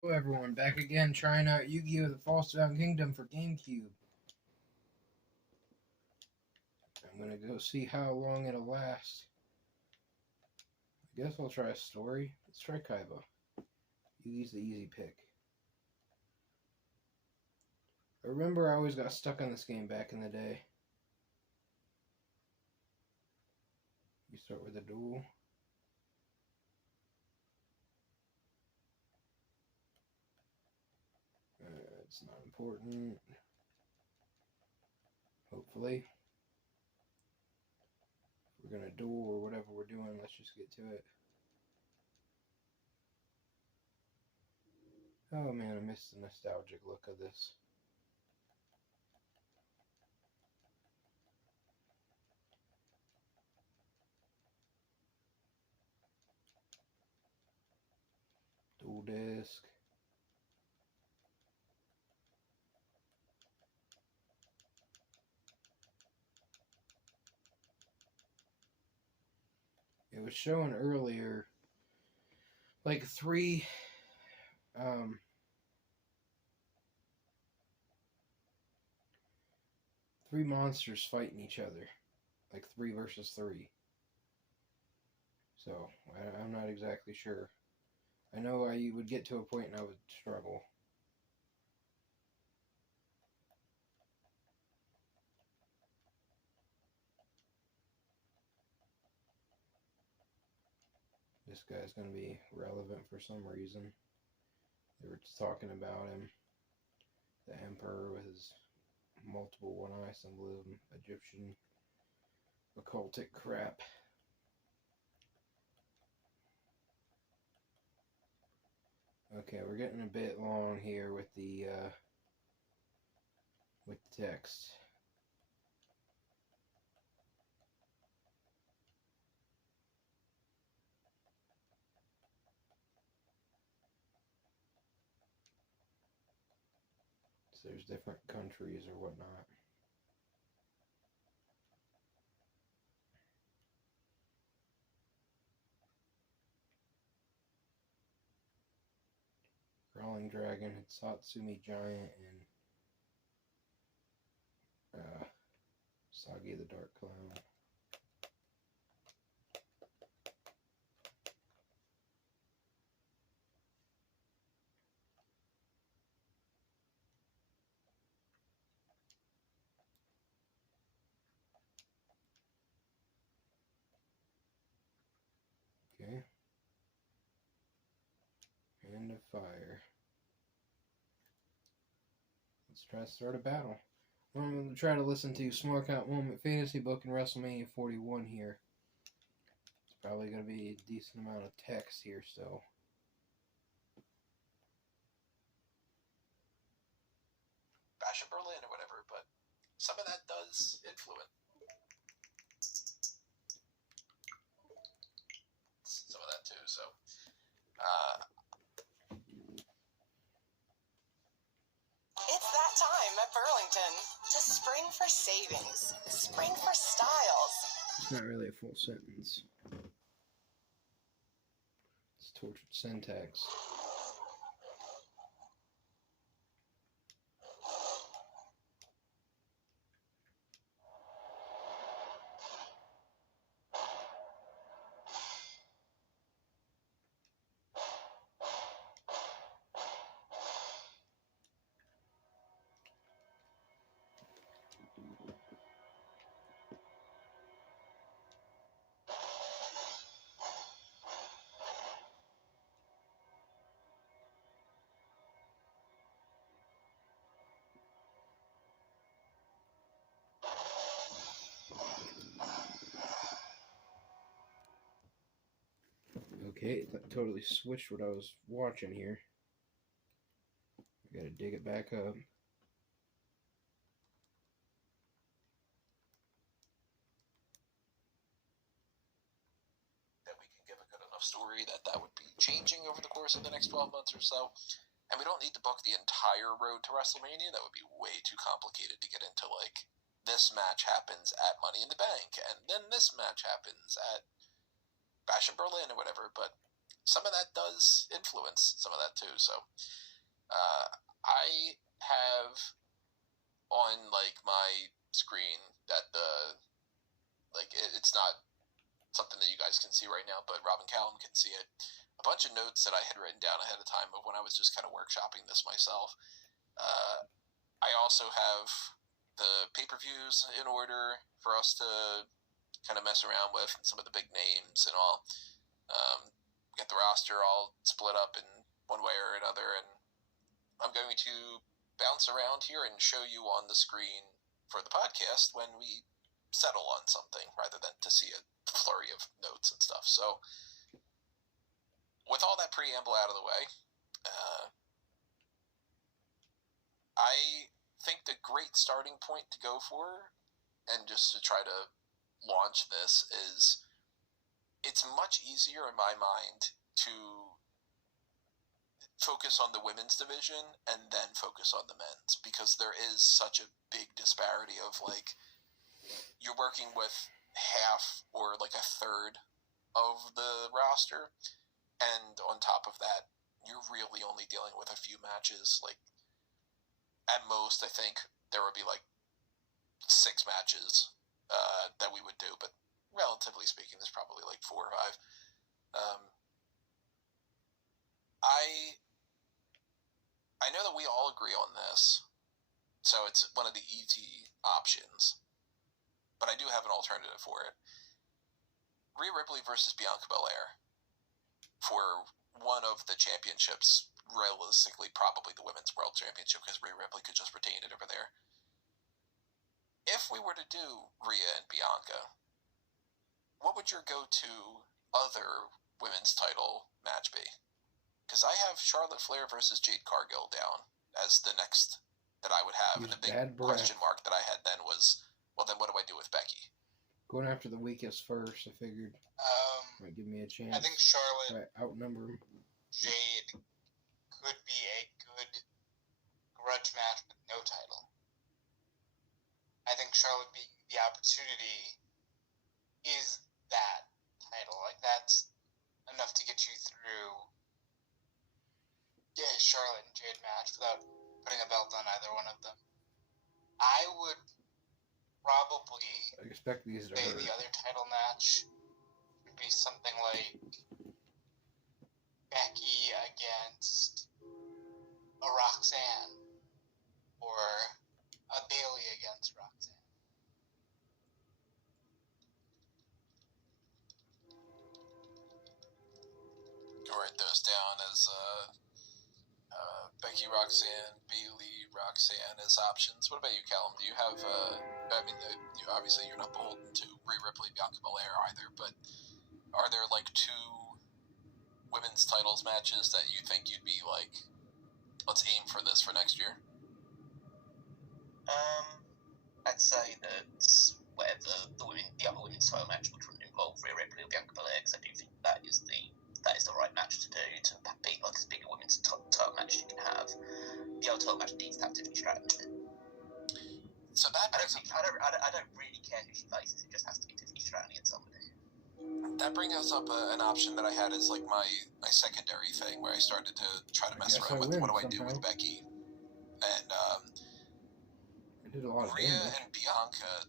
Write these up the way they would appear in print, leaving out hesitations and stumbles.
Hello everyone, back again trying out Yu-Gi-Oh! The Falsebound Kingdom for Gamecube. I'm gonna go see how long it'll last. I guess I'll try a story. Let's try Kaiba. Yugi's the easy pick. I remember I always got stuck on this game back in the day. You start with a duel. It's not important. Hopefully. If we're gonna duel or whatever we're doing, let's just get to it. Oh man, I missed the nostalgic look of this. Dual disc. It was showing earlier like three monsters fighting each other, like 3 versus 3. So I'm not exactly sure. I know I would get to a point and I would struggle. This guy's going to be relevant for some reason. They were talking about him. The Emperor with his multiple one-eye symbolism, Egyptian occultic crap. Okay, we're getting a bit long here with the text. So there's different countries or whatnot. Crawling Dragon, Hitsatsumi Giant, and Sagi the Dark Clown. Okay. Hand of Fire. Let's try to start a battle. I'm going to try to listen to Small Count Moment Fantasy Book in WrestleMania 41 here. It's probably going to be a decent amount of text here still. Bash in Berlin or whatever, but some of that does influence. Some of that too, so. It's that time at Burlington to spring for savings, spring for styles. It's not really a full sentence. It's tortured syntax. Okay, that totally switched what I was watching here. I gotta dig it back up. That we can give a good enough story that would be changing over the course of the next 12 months or so. And we don't need to book the entire road to WrestleMania. That would be way too complicated to get into, like, this match happens at Money in the Bank, and then this match happens at Bash in Berlin or whatever, but some of that does influence some of that too. So I have on like my screen that it's not something that you guys can see right now, but Rob and Callum can see it. A bunch of notes that I had written down ahead of time of when I was just kind of workshopping this myself. I also have the pay-per-views in order for us to kind of mess around with, and some of the big names and all. Get the roster all split up in one way or another, and I'm going to bounce around here and show you on the screen for the podcast when we settle on something, rather than to see a flurry of notes and stuff. So, with all that preamble out of the way, I think the great starting point to go for, and just to try to launch this, is it's much easier in my mind to focus on the women's division and then focus on the men's, because there is such a big disparity of, like, you're working with half or like a third of the roster, and on top of that, you're really only dealing with a few matches. Like, at most, I think there would be like 6 matches that we would do, but relatively speaking, there's probably like 4 or 5. I know that we all agree on this, so it's one of the easy options, but I do have an alternative for it. Rhea Ripley versus Bianca Belair for one of the championships, realistically probably the Women's World Championship, because Rhea Ripley could just retain it over there. If we were to do Rhea and Bianca, what would your go-to other women's title match be? Because I have Charlotte Flair versus Jade Cargill down as the next that I would have, and the big question mark that I had then was, well, then what do I do with Becky? Going after the weakest first, I figured. Might give me a chance. I think Charlotte outnumber him. Jade could be a good grudge match with no title. I think Charlotte being the opportunity is that title. Like, that's enough to get you through Charlotte and Jade match without putting a belt on either one of them. I would probably expect these to say the other title match would be something like Becky against a Roxanne, or a Bayley against Roxanne. I'll write those down as Becky, Roxanne, Bayley, Roxanne as options. What about you, Callum? Do you have, obviously you're not beholden to Rhea Ripley, Bianca Belair either, but are there like 2 women's titles matches that you think you'd be like, let's aim for this for next year? I'd say that whatever the other women's title match would involve Rhea Ripley or Bianca Belair, because I do think that is the right match to do, to be like as big a women's title match as you can have. The other title match needs to have Tiffany Stratton in it. So that I don't really care who she faces. It just has to be Tiffany Stratton against somebody. That brings us up an option that I had as like my secondary thing, where I started to try to mess around with what do I do with Becky, and Rhea and Bianca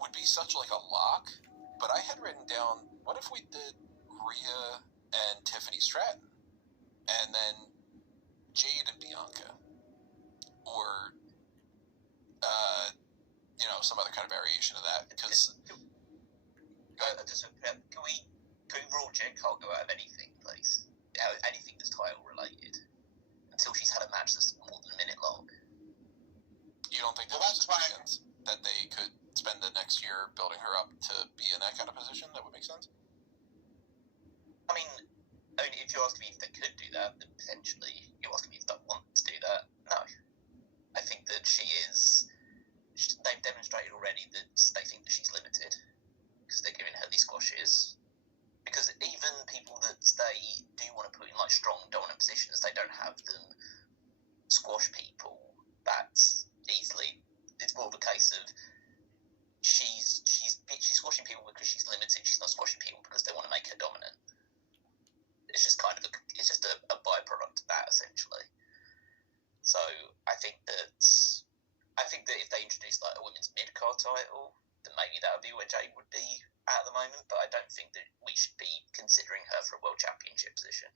would be such like a lock, but I had written down, what if we did Rhea and Tiffany Stratton, and then Jade and Bianca, or some other kind of variation of that, because can we rule Jade Cargill out of anything, please? Anything that's title related, until she's had a match that's more than a minute long. You don't think there's a chance that they could spend the next year building her up to be in that kind of position? That would make sense. I mean, if you ask me if they could do that, then potentially. You ask me if they want to do that, no. I think that they've demonstrated already that they think that she's limited, because they're giving her these squashes. Because even people that they do want to put in like strong dominant positions, they don't have them squash people that easily. It's more of a case of she's squashing people because she's limited. She's not squashing people because they want to make her dominant. is just kind of it's just a byproduct of that, essentially. So I think that if they introduced like a women's mid-card title, then maybe that would be where Jade would be at the moment. But I don't think that we should be considering her for a world championship position.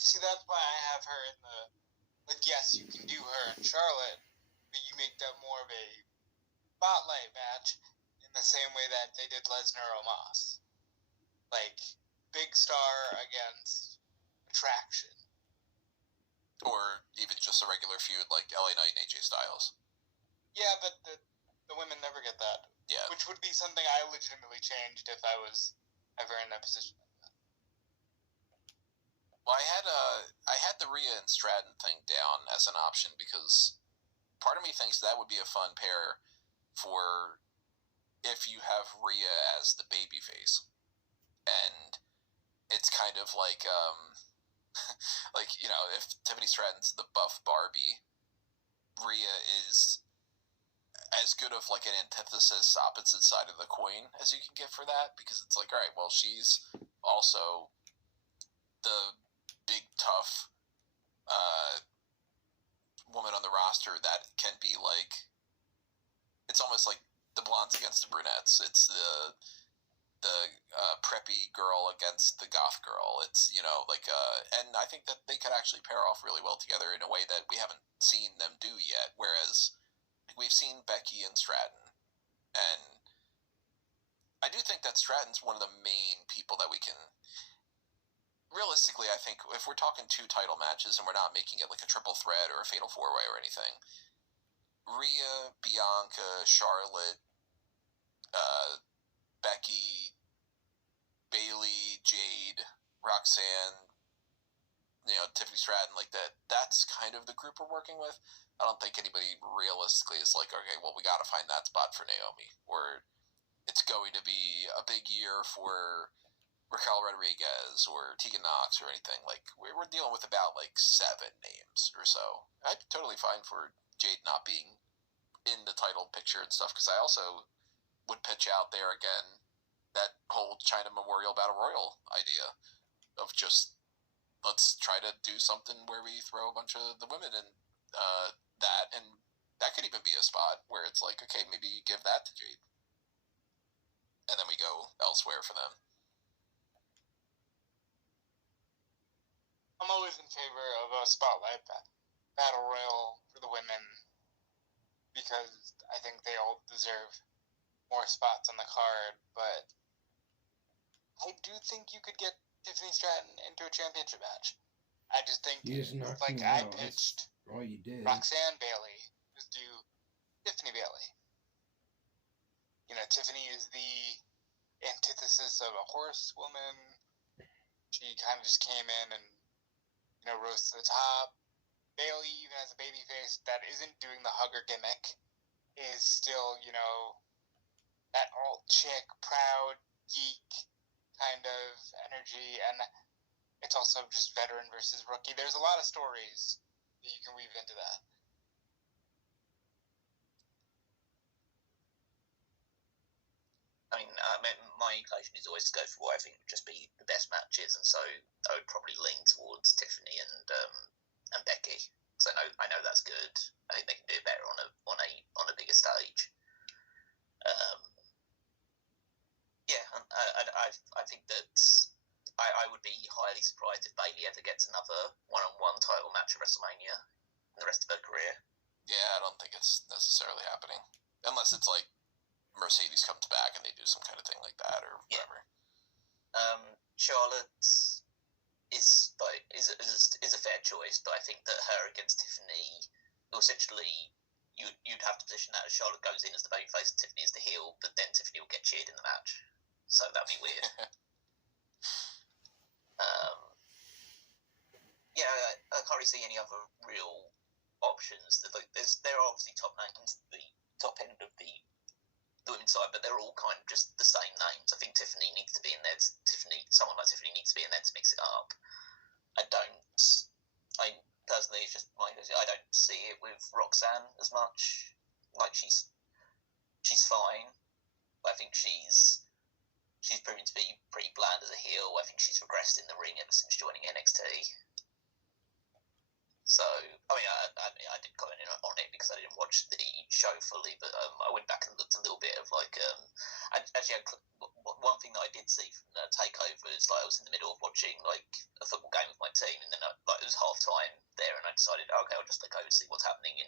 See, that's why I have her in the. Like, yes, you can do her in Charlotte, but you make that more of a spotlight match in the same way that they did Lesnar Omos. Like, big star against attraction. Or even just a regular feud like LA Knight and AJ Styles. Yeah, but the women never get that. Yeah. Which would be something I legitimately changed if I was ever in that position. Well, I had the Rhea and Stratton thing down as an option because part of me thinks that would be a fun pair for if you have Rhea as the babyface, and it's kind of like like, you know, if Tiffany Stratton's the buff Barbie, Rhea is as good of like an antithesis opposite side of the coin as you can get for that, because it's like, all right, well, she's also the big tough woman on the roster that can be like, it's almost like the blondes against the brunettes. It's the preppy girl against the goth girl. It's, you know, like and I think that they could actually pair off really well together in a way that we haven't seen them do yet. Whereas we've seen Becky and Stratton, and I do think that Stratton's one of the main people that we can. Realistically, I think if we're talking 2 title matches and we're not making it like a triple threat or a fatal 4-way or anything, Rhea, Bianca, Charlotte, Becky, Bayley, Jade, Roxanne, you know, Tiffany Stratton, like that's kind of the group we're working with. I don't think anybody realistically is like, okay, well, we got to find that spot for Naomi, or it's going to be a big year for Raquel Rodriguez or Tegan Knox or anything. Like, we're dealing with about like 7 names or so. I'd be totally fine for Jade not being in the title picture and stuff, because I also would pitch out there again that whole China Memorial Battle Royal idea of just, let's try to do something where we throw a bunch of the women in that, and that could even be a spot where it's like, okay, maybe you give that to Jade, and then we go elsewhere for them. I'm always in favor of a spotlight battle royal for the women, because I think they all deserve more spots on the card, but I do think you could get Tiffany Stratton into a championship match. I just think, like I pitched all you did. Roxanne Bayley, just do Tiffany Bayley. You know, Tiffany is the antithesis of a horsewoman. She kind of just came in and, you know, rose to the top. Bayley, even as a babyface that isn't doing the hugger gimmick, is still, you know, that alt chick, proud, geek kind of energy, and it's also just veteran versus rookie. There's a lot of stories that you can weave into that. I mean, my inclination is always to go for what I think would just be the best matches, and so I would probably lean towards Tiffany and Becky, because I know that's good. I think they can do it better on a bigger stage. Yeah, I think that I would be highly surprised if Bayley ever gets another one-on-one title match at WrestleMania in the rest of her career. Yeah, I don't think it's necessarily happening, unless it's like Mercedes comes back and they do some kind of thing like that or whatever. Yeah. Charlotte is a fair choice, but I think that her against Tiffany, essentially, you'd have to position that as Charlotte goes in as the babyface and Tiffany is the heel, but then Tiffany will get cheered in the match, so that'd be weird. Yeah, I can't really see any other real options. There are obviously top names, the top end of the women's side, but they're all kind of just the same names. I think Tiffany needs to be in there. Someone like Tiffany needs to be in there to mix it up. Personally, it's just I don't see it with Roxanne as much. Like, she's fine, but I think she's she's proven to be pretty bland as a heel. I think she's regressed in the ring ever since joining NXT. So, I mean, I didn't comment on it because I didn't watch the show fully, but I went back and looked a little bit of one thing that I did see from the takeover is I was in the middle of watching a football game with my team, and then it was half time there, and I decided, okay, I'll just look over and see what's happening in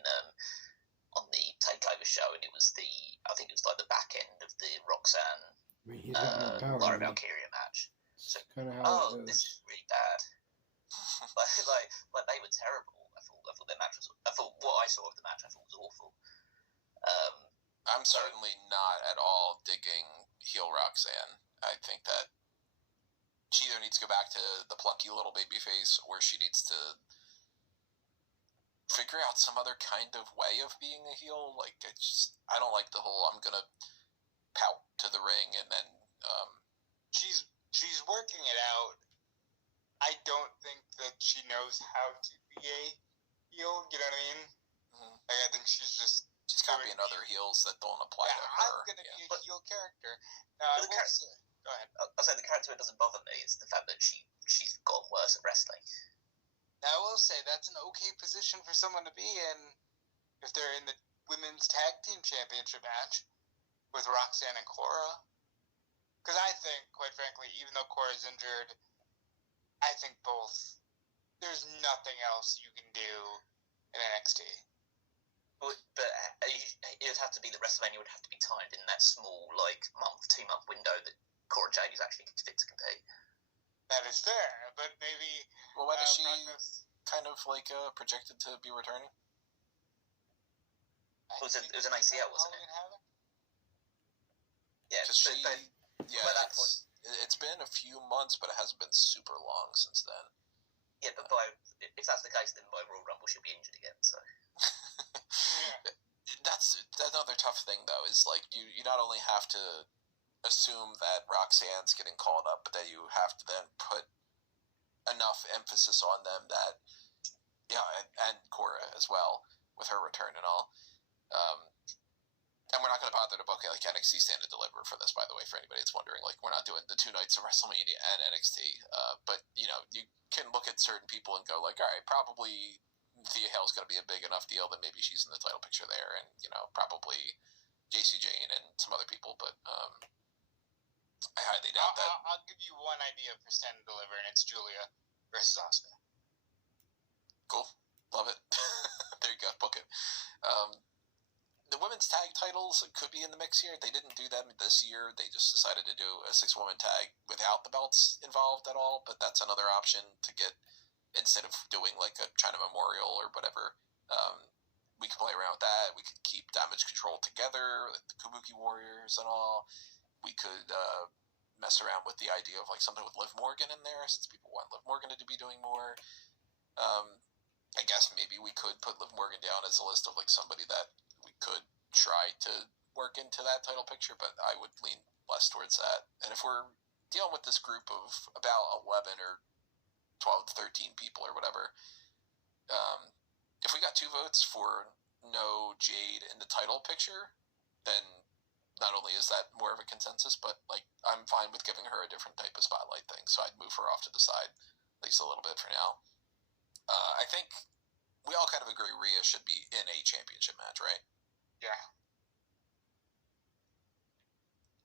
on the takeover show, and it was I think it was the back end of the Roxanne He's got more power. Lara Valkyria match. So, kind of how it goes. This is really bad. like they were terrible. I thought their match was. I thought what I saw of the match, I thought was awful. I'm certainly not at all digging heel Roxanne. I think that she either needs to go back to the plucky little baby face, or she needs to figure out some other kind of way of being a heel. I don't like the whole I'm gonna pout to the ring and then. She's working it out. I don't think that she knows how to be a heel. You know what I mean? Mm-hmm. I think she's copying other heels that don't apply to her. I'm gonna be a heel character. Go ahead. I'll say the character doesn't bother me. It's the fact that she's gotten worse at wrestling. Now, I will say that's an okay position for someone to be in if they're in the women's tag team championship match with Roxanne and Cora. Because I think, quite frankly, even though Cora's injured, I think there's nothing else you can do in NXT. But it would have to be that WrestleMania would have to be timed in that small, 2-month window that Cora Jade is actually fit to compete. That is fair, but maybe... Well, when is she kind of, projected to be returning? It was an ACL, wasn't it? Yeah, it's been a few months, but it hasn't been super long since then. Yeah, but if that's the case, then by Royal Rumble she'll be injured again. So that's another tough thing, though. Is you not only have to assume that Roxanne's getting called up, but that you have to then put enough emphasis on them that and Cora as well with her return and all. And we're not going to bother to book NXT Stand and Deliver for this, by the way, for anybody that's wondering. We're not doing the 2 nights of WrestleMania and NXT. But, you can look at certain people and go, all right, probably Thea Hale's going to be a big enough deal that maybe she's in the title picture there. And, probably JC Jane and some other people. But I highly doubt that. I'll give you one idea for Stand and Deliver, and it's Julia versus Asuka. Cool. Love it. There you go. Book it. The women's tag titles could be in the mix here. They didn't do them this year. They just decided to do a 6-woman tag without the belts involved at all. But that's another option to get, instead of doing a China Memorial or whatever. We could play around with that. We could keep Damage Control together, the Kabuki Warriors and all. We could mess around with the idea of something with Liv Morgan in there, since people want Liv Morgan to be doing more. I guess maybe we could put Liv Morgan down as a list of somebody that we could try to work into that title picture, but I would lean less towards that. And if we're dealing with this group of about 11 or 12 to 13 people or whatever, if we got 2 votes for no Jade in the title picture, then not only is that more of a consensus, but I'm fine with giving her a different type of spotlight thing, so I'd move her off to the side at least a little bit for now. I think we all kind of agree Rhea should be in a championship match, right? Yeah.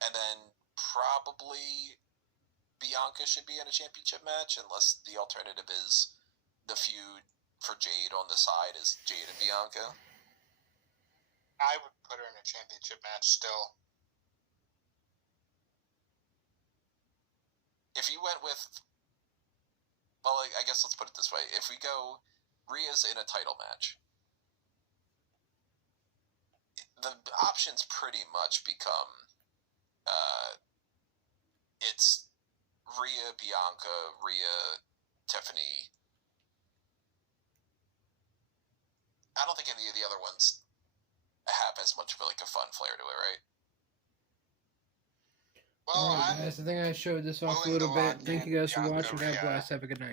And then probably Bianca should be in a championship match, unless the alternative is the feud for Jade on the side is Jade and Bianca. I would put her in a championship match still. If you went with... Well, I guess let's put it this way. If we go, Rhea's in a title match, the options pretty much become, it's Rhea, Bianca, Rhea, Tiffany. I don't think any of the other ones have as much of a fun flair to it, right? Well, Alright, guys, I think I showed this off a little bit. Thank you guys for watching. God bless. Have a good night.